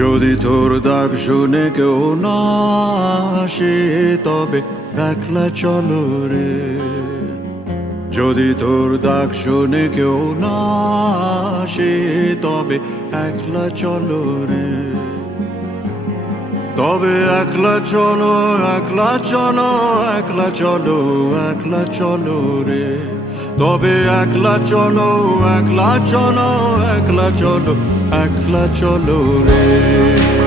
যদি তোর ডাক শুনে কেউ না আসে তবে একলা চলো রে। যদি তোর ডাক শুনে কেউ না আসে তবে একলা চলো রে। তবে একলা চলো, একলা চলো, একলা চলো, একলা চলো রে। তবে একলা চলো, একলা চলো, একলা চলো, একলা চলো রে।